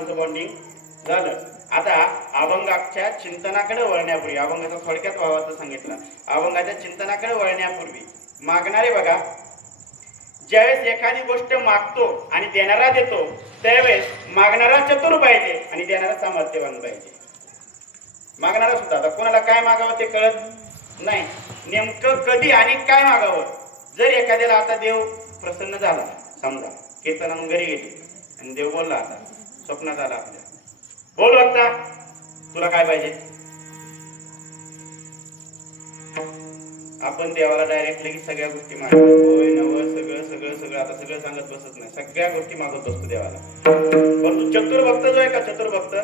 दोघांचं बॉन्डिंग झालं. आता अभंगाच्या चिंतनाकडे वळण्यापूर्वी, अभंगाचा थोडक्यात भावाचं सांगितलं. अभंगाच्या चिंतनाकडे वळण्यापूर्वी मागणारे बघा, ज्यावेळेस एखादी गोष्ट मागतो आणि देणारा देतो, त्यावेळेस मागणारा चतुर पाहिजे आणि देणारा सामर्थ्यवान पाहिजे. मागणारा सुद्धा, आता कोणाला काय मागावं ते कळत नाही, नेमकं कधी आणि काय मागावं. जर एखाद्याला आता देव प्रसन्न झाला, समजा कीर्तनातून घरी गेली आणि देव बोलला, आता स्वप्नात आला आपल्या, बोल बघता तुला काय पाहिजे. आपण देवाला डायरेक्ट लगेच सगळ्या गोष्टी मागतो, होय नवं सगळं सगळं सगळं आता सगळं सांगत बसत नाही, सगळ्या गोष्टी मागत बसतो देवाला. परंतु चतुर भक्त जो आहे का, चतुर भक्त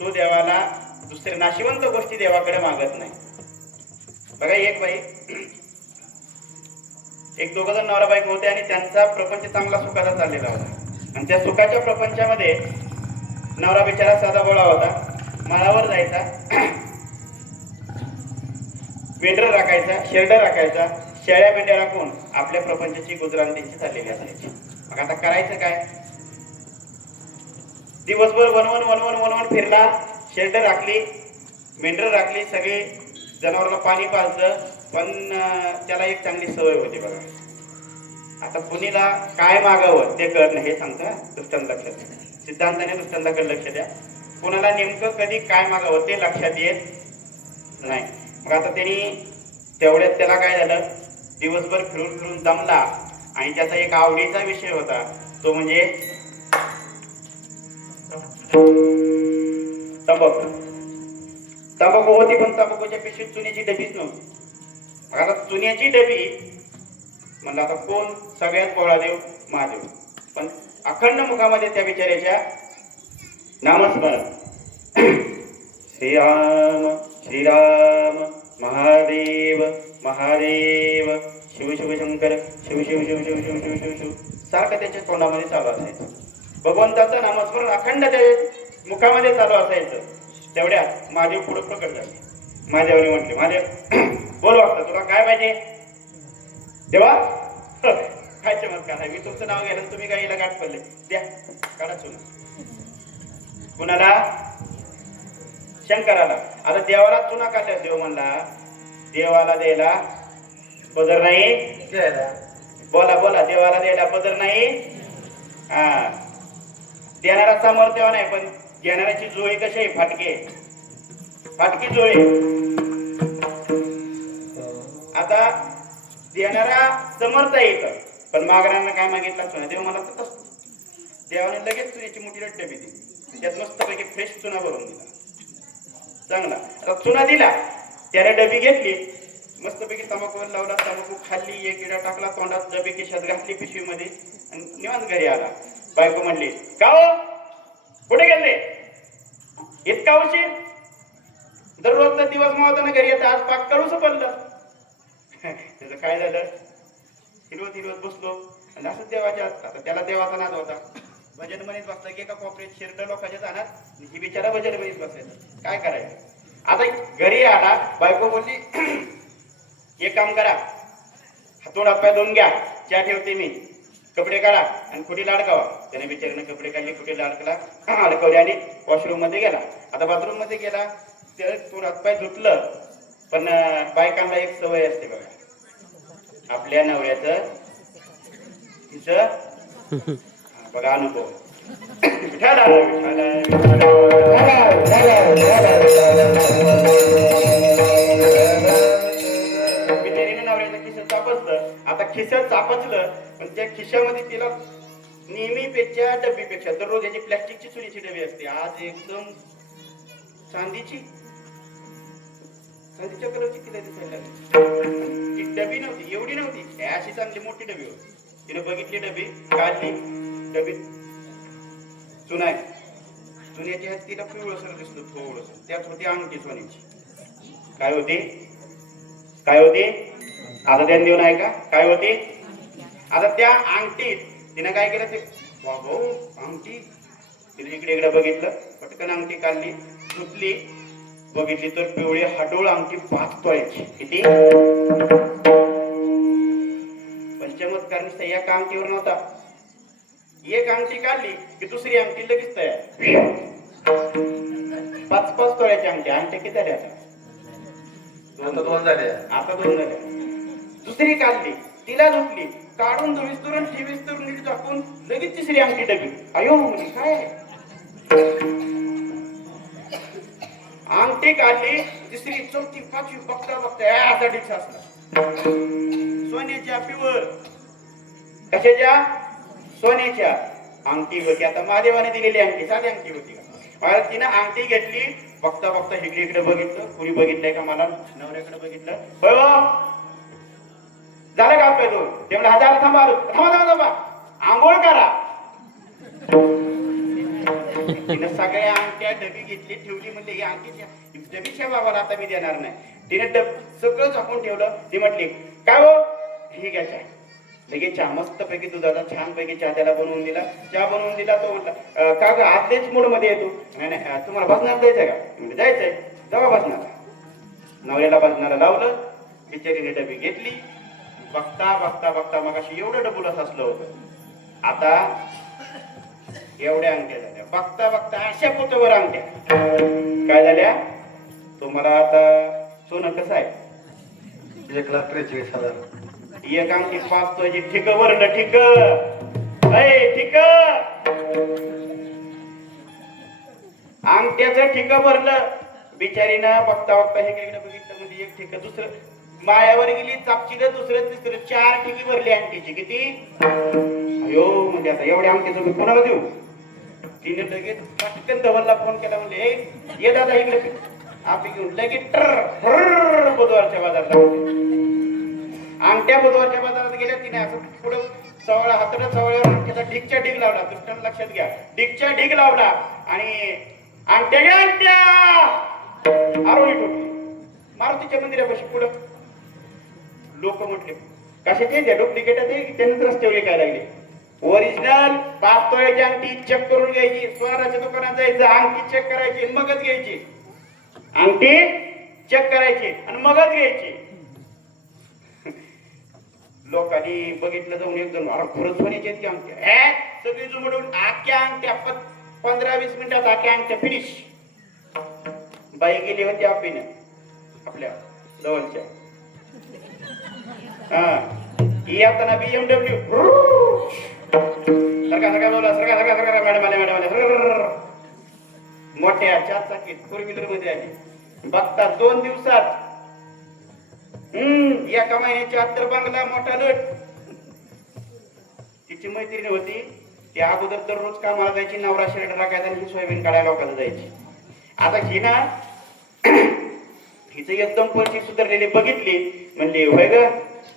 तो देवाला दुसऱ्या नाशिवंत गोष्टी देवाकडे मागत नाही. बघा एक बाई, एक दोघ जण नवरा बायको होते आणि त्यांचा प्रपंच चांगला सुखाचा चाललेला होता. आणि त्या सुखाच्या प्रपंचामध्ये नवरा बिचारा साधा बोळा होता, माळावर जायचा, मेंढर राखायचा, शेरड राखायचा, शेळ्या मेंढ्या राखून आपल्या प्रपंचाची गुजराण त्यांची चाललेली असायची. मग आता करायचं काय, दिवसभर वनवन वनवन वनवन फिरला, शेरड राखली, मेंढर राखली, सगळे जनावरांना पाणी पाजलं, पण त्याला एक चांगली सवय होती बघा, आता कुणीला काय मागावं ते कळत नाही. हे सांगता दृष्टांत लक्षात द्या, सिद्धांताने दृष्टांताकडे लक्ष द्या. कुणाला नेमकं कधी काय मागावं ते लक्षात येत नाही. मग आता त्यांनी तेवढ्यात त्याला काय झालं, दिवसभर फिरून फिरून दमला आणि त्याचा एक आवडीचा विषय होता, तो म्हणजे तंबाखू. तंबाखू होती, पण तंबाखूच्या पिशवीत चुन्याची डबीच नव्हती. आता चुन्याची डबी म्हणलं, आता कोण सगळ्यात पोळा देव, महादेव. पण अखंड मुखामध्ये त्या बिचाऱ्याच्या नामस्मरण, श्रीराम श्रीराम महादेव महादेव शिव शिव शंकर शिव शिव शिव शिव शिव शिव शिव शिव सारखं त्याच्या तोंडामध्ये चालू असायचं. भगवंताचं नामस्मरण अखंड त्या मुखामध्ये चालू असायचं. तेवढ्या महादेव पुढे प्रकट झाले. महादेवाने म्हटले, महादेव बोल वाटतं तुला काय पाहिजे. तेव्हा काय चमत्कार आहे, मी तुमचं नाव घ्यायला तुम्ही गाईला गाठ पडले, द्या काढा चुना. कुणाला, शंकराला. आता देवाला चुना काढल्या, देव म्हणला देवाला द्यायला पदर नाही, बोला बोला, देवाला द्यायला पदर नाही. हा, देणारा सामर्थ्यवान आहे, पण घेणाऱ्याची जोळी कशी आहे, फाटके फाटकी जोळी. आता देणारा समर्थ आहे इथं, पण मागणाऱ्यांना काय मागितलं, चुना. देव मला तर देवाने लगेच चुन्याची मोठी डबी दिली, त्यात मस्तपैकी फ्रेश चुना भरून दिला, चांगला. आता चुना दिला, त्याने डबी घेतली, मस्तपैकी तंबाखूवर लावला, तंबाखू खाल्ली, एक इडा टाकला तोंडात, डबी खिशात घातली पिशवीमध्ये आणि निवांत घरी आला. बायको म्हणली, का हो कुठे गेले इतका उशीर, दररोजचा दिवस मावताना घरी येतं, आज पाक करूच पडलं. त्याचं काय झालं, हिरवत हिरवत बसलो आणि असं देवाच्या, आता त्याला देवाचा नाद होता, भजन म्हणत बसला की एका कॉपरेट शिरड लोकांच्या जाणार, ही बिचारा भजन म्हणत बसायचं, काय करायचं. आता घरी आला, बायको बोलली, एक काम करा, हातोड हातपाय धुवून घ्या, चहा ठेवते मी, कपडे काढा आणि कुठे लाडकावा. त्याने बिचारीने कपडे काढले, कुठे लाडकला, अडकवले आणि वॉशरूम मध्ये गेला. आता बाथरूम मध्ये गेला, त्याला तोड हातपाय धुतलं, पण बायकांना एक सवय असते बघा, आपल्या नवऱ्याचं तिचं बघा अनुभव, बिचारीने नवऱ्याचं खिशा चापसलं. आता खिशात चापसलं, पण त्या खिशामध्ये तिला नेहमीपेक्षा डबीपेक्षा दररोज याची प्लॅस्टिकची चुलीची डबी असते, आज एकदम चांदीची, चांदीच्या कलरची तिला दिसायला लागली. ती डबी नव्हती, एवढी नव्हती, अशी चांगली मोठी डबी होती. तिने बघितली डबी, काढली, डबीत चुना आहे. चुन्याची हात तिला पिवळसर दिसलं थोडस, त्यात होती अंगठी सोन्याची. काय होती, काय होती, आता ध्यान देऊन आहे का, काय होती. आता त्या अंगठीत तिनं काय केलं, ते भाऊ अंगठी, तिने इकडे इकडे बघितलं, पटकन अंगठी काढली, धुतली, बघितली तर पिवळी हाडोळ अंगठी 5 तोळ्याची. किती, पण चमत्कार नुसता या अंगठीवर नव्हता, एक अंगठी काढली की दुसरी अंगठी लगेच तयार. 5-5 तोळ्याची अंगठी. अंगठी किती झाल्या आता? आता 2 झाले. आता 2 झाल्या. दुसरी काढली, तिला धुतली, काढून धुवीस दुरून ठेवीस तर नीट झाकून लगेच तिसरी अंगठी डबी. अयो म्हणजे काय अंगठी काढली, तिसरी, चौथी, पाचवी, बघता बघता असा डिक्स असला. सोन्याच्या प्युअर. कशाच्या? सोन्याच्या अंगठी होती. आता महादेवाने दिलेली अंगठी साधी अंगठी होती का? तिनं अंगठी घेतली, बघता बघता इकडे इकडे बघितलं, कुणी बघितलंय का मला? नवऱ्याकडे बघितलं. होय झालं का आपल्या दोन? ते म्हणलं हजार थांबा थांबा आंघोळ करा. तिनं सगळ्या अंगठ्या डबी घेतली, ठेवली. म्हणले ही अंगठीच्या डबीच्या बाबाला आता मी देणार नाही. तिने सगळं झाकून ठेवलं. ती म्हटली काय हो? ही घ्या चहा. लगेच चहा मस्त पैकी दुधाचा छान पैकी चहा त्याला बनवून दिला. चहा बनवून दिला. तो म्हटला का ग आजलेच मूड मध्ये येतो? नाही तुम्हाला बसणार जायचंय का? म्हणजे जायचंय. तेव्हा बसणार. नवऱ्याला बसणारा लावलं. बिचारीने डबी घेतली. बघता बघता बघता मग अशी एवढं डबुलच असलं होतं. आता एवढ्या अंगठ्या झाल्या. बघता बघता अशा पोतवर अंगठ्या काय झाल्या? तुम्हाला आता सोनं कसं आहे? 1,43,000. एक अंगठी 5 तोळ्याची. ठिक वरलं ठिक. ठिक अंगठ्याचं ठिक भरलं. बिचारीनं बघता बघता हे इकडे बघितलं. म्हणजे एक ठिक, दुसरं मायावर गेली, चापचिलं, दुसरं तिसरं 4 ठिकी भरली अंगठीची. किती? अयो म्हणजे आता एवढ्या अंगठीचं मी कोणाला देऊ? तिने लगेच पटकन धवलला फोन केला. म्हणले ये दादा इकडे आपली घेऊन लगेच बुधवारच्या बाजारात. अंगठ्या बुधवारच्या बाजारात गेल्या. तिने असं पुढं चवळा हाताला चवळ्यावर त्याचा ढिगच्या ढिग लावला. दृष्टांत लक्षात घ्या. ढिगच्या ढिग लावला आणि अंगठ्या घ्या अंगठ्या आरोळी ठोकली. मारुतीच्या मंदिरापाशी पुढं. लोक म्हटले कशाचे द्या डुप्लिकेट आहे त्यांनीच रस्त्यावर काय लागले. ओरिजिनल 5 तोळ्याची अंगठी चेक करून घ्यायची. सोनाराच्या दुकानात जायचं, अंगठी चेक करायची मगच घ्यायची. अंगठी चेक करायची आणि मगच घ्यायची. लोकांनी बघितलं जाऊन एकदम खरंच सोन्याची आहेत की अंगठ्या? सगळी जुमडून आख्या अंगठ्या 15-20 मिनिटात आख्या अंगठ्या फिनिश. बाई गेली होती आपीने आपल्या जवळच्या. येताना BMW सरका बोला सरका मॅडम आल्या मोठ्या 4 चाकीत 4 व्हीलर मध्ये आली. बघता 2 दिवसात एका महिन्याच्या आत तर बंगला मोठा लट. तिची मैत्रिणी होती. ती अगोदर दररोज कामाला जायची. नवरा शर्ट राखायचा आणि ही सोयाबीन काढायला लोकांना जायची. आता ही ना हिचं एकदम परिस्थिती सुधारलेली बघितली. म्हणली होय ग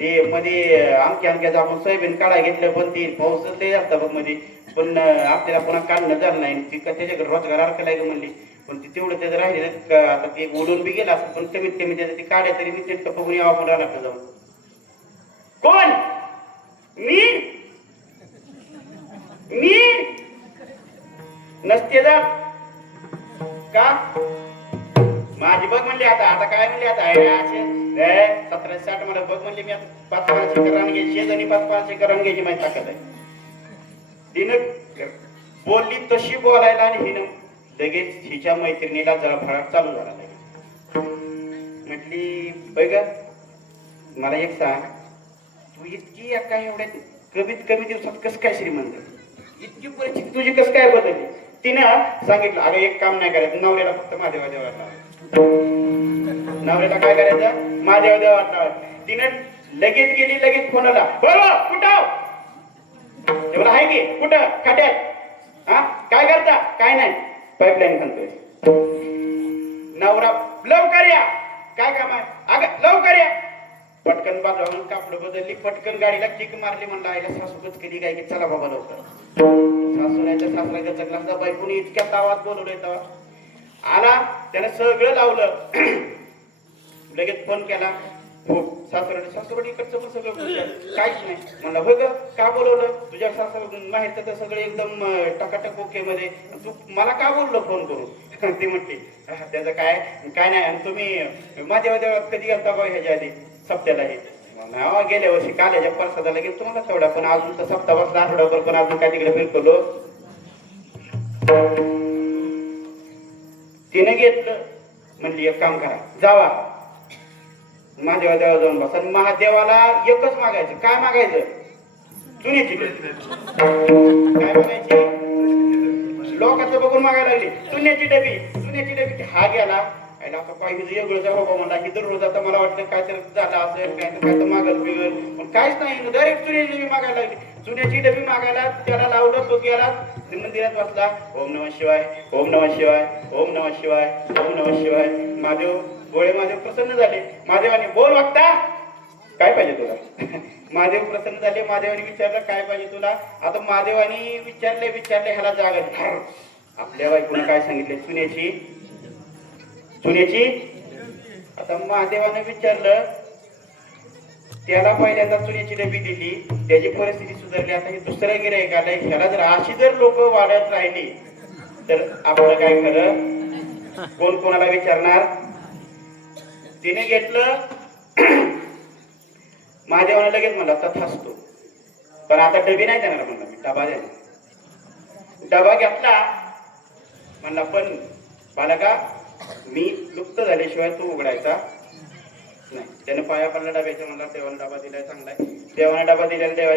ते मध्ये अंक्या आपण सोयाबीन काढा घेतलं पण ती पाऊसच लय असता बघ मध्ये. पण आपल्याला पुन्हा काढणं झालं नाही. ती त्याच्याकडे रोजगार अडकलाय ग म्हणली. पण ती तेवढं त्याचं राहिलेलं आता ते ओढून बी गेला असं. पण कमीत कमी त्याचं ती काढ्या तरी मी तितकं बघून यावं आपण राहणार जाऊन. कोण? मी नसते जात का? माझी बघ म्हणली आता काय म्हणली आता 1760 मला बघ म्हणली. मी आता 5-5 एकर रान घ्यायची. शेजारी 5-5 एकर रान घ्यायची माझी ताकद आहे. तिनं बोलली तशी बोलायला आणि हिनं लगेच हिच्या मैत्रिणीला जळफळाट चालू झाला. म्हटली बघ मला एक सांग, तू इतकी काय एवढ्या कमीत कमी दिवसात कसं काय श्रीमंत? इतकी परिस्थिती तुझी कसं काय बदलली? तिनं सांगितलं अगं एक काम नाही करायचं. नवऱ्याला फक्त महादेवा देवाला. नवऱ्याला काय करायचं? महादेवा देवाला. तिनं लगेच गेली. लगेच फोनला बरोबर कुठं तेवढं आहे की कुठं खाट्यात. काय करता? काय नाही पाईपलाईन खांतोय. नवरा लवकर या. काय काम आहे? अगं लवकर या. पटकन बाजून कापड बदलली. पटकन गाडीला किक मारली. म्हणलं आईला सासूकच केली काय की चला बाबा लवकर. सासू नाही तर सासरा गचकला. बायकोनी इतक्या आवाज बोलवलाय तेव्हा आला. त्याने सगळं लावलं. लगेच फोन केला. हो सासरवाडी इकडचं पण सगळं काहीच नाही. म्हणलं होय ग का बोलवलं? तुझ्या सासर माहिती तर सगळं एकदम टकाटक ओके मध्ये. तू मला का बोललो फोन करून? ती म्हटली त्याचं काय नाही. आणि तुम्ही माझ्या देवात कधी घालता बघ ह्याच्या आधी सप्त्याला हे? नाही गेल्या वर्षी काल्याच्या प्रसादाला गेलो तुम्हाला तेवढा, पण अजून तर सप्ताह बसला आठवड्याभर, पण अजून काय तिकडे फिरकलो. तिने घेतलं, म्हणली एक काम करा, जावा महादेवाजवळ जाऊन बसा. महादेवाला एकच मागायचं. काय मागायचं? चुन्याची डबी. काय मागायची? लोकांचं बघून मागायला लागली चुन्याची डबी, चुन्याची डबी. हा गेला आता पाहिजे वेगळं बाबा म्हणला की दररोज आता मला वाटतं काय तर झालं असेल, काय तर मागल बिगल, पण काहीच नाही. डायरेक्ट चुन्याची डबी मागायला लागली. चुन्याची डबी मागायला त्याला लावलं, तो गेला मंदिरात बसला. ओम नमः शिवाय, ओम नमः शिवाय, ओम नमः शिवाय, ओम नमः शिवाय. महादेव गोळे महादेव प्रसन्न झाले. महादेवाने बोल वागता काय पाहिजे तुला? महादेव प्रसन्न झाले. महादेवाने विचारलं काय पाहिजे तुला? आता महादेवाने विचारले ह्याला जागा धर. आपल्या बायकोने काय सांगितले? चुन्याची चुन्याची. आता महादेवाने विचारलं, त्याला पहिल्यांदा चुन्याची डबी दिली, त्याची परिस्थिती सुधारली. आता हे दुसऱ्या गिऱ्हाईक आलंय, ह्याला जर अशी जर लोक वाढत राहिली तर आपलं काय खरं? कोण कोणाला विचारणार? तिने घेतलं. महादेवाने लगेच म्हणला तथास्तु, पण आता डबी नाही देणार म्हणला मी, डबा देणार. डबा घेतला. म्हणला पण बालका, मी लुप्त झाल्याशिवाय तू उघडायचा नाही. त्याने पाया पडला डब्याच्या. म्हणला देवाने डबा दिलाय, चांगलाय. देवाने डबा दिलेला देवा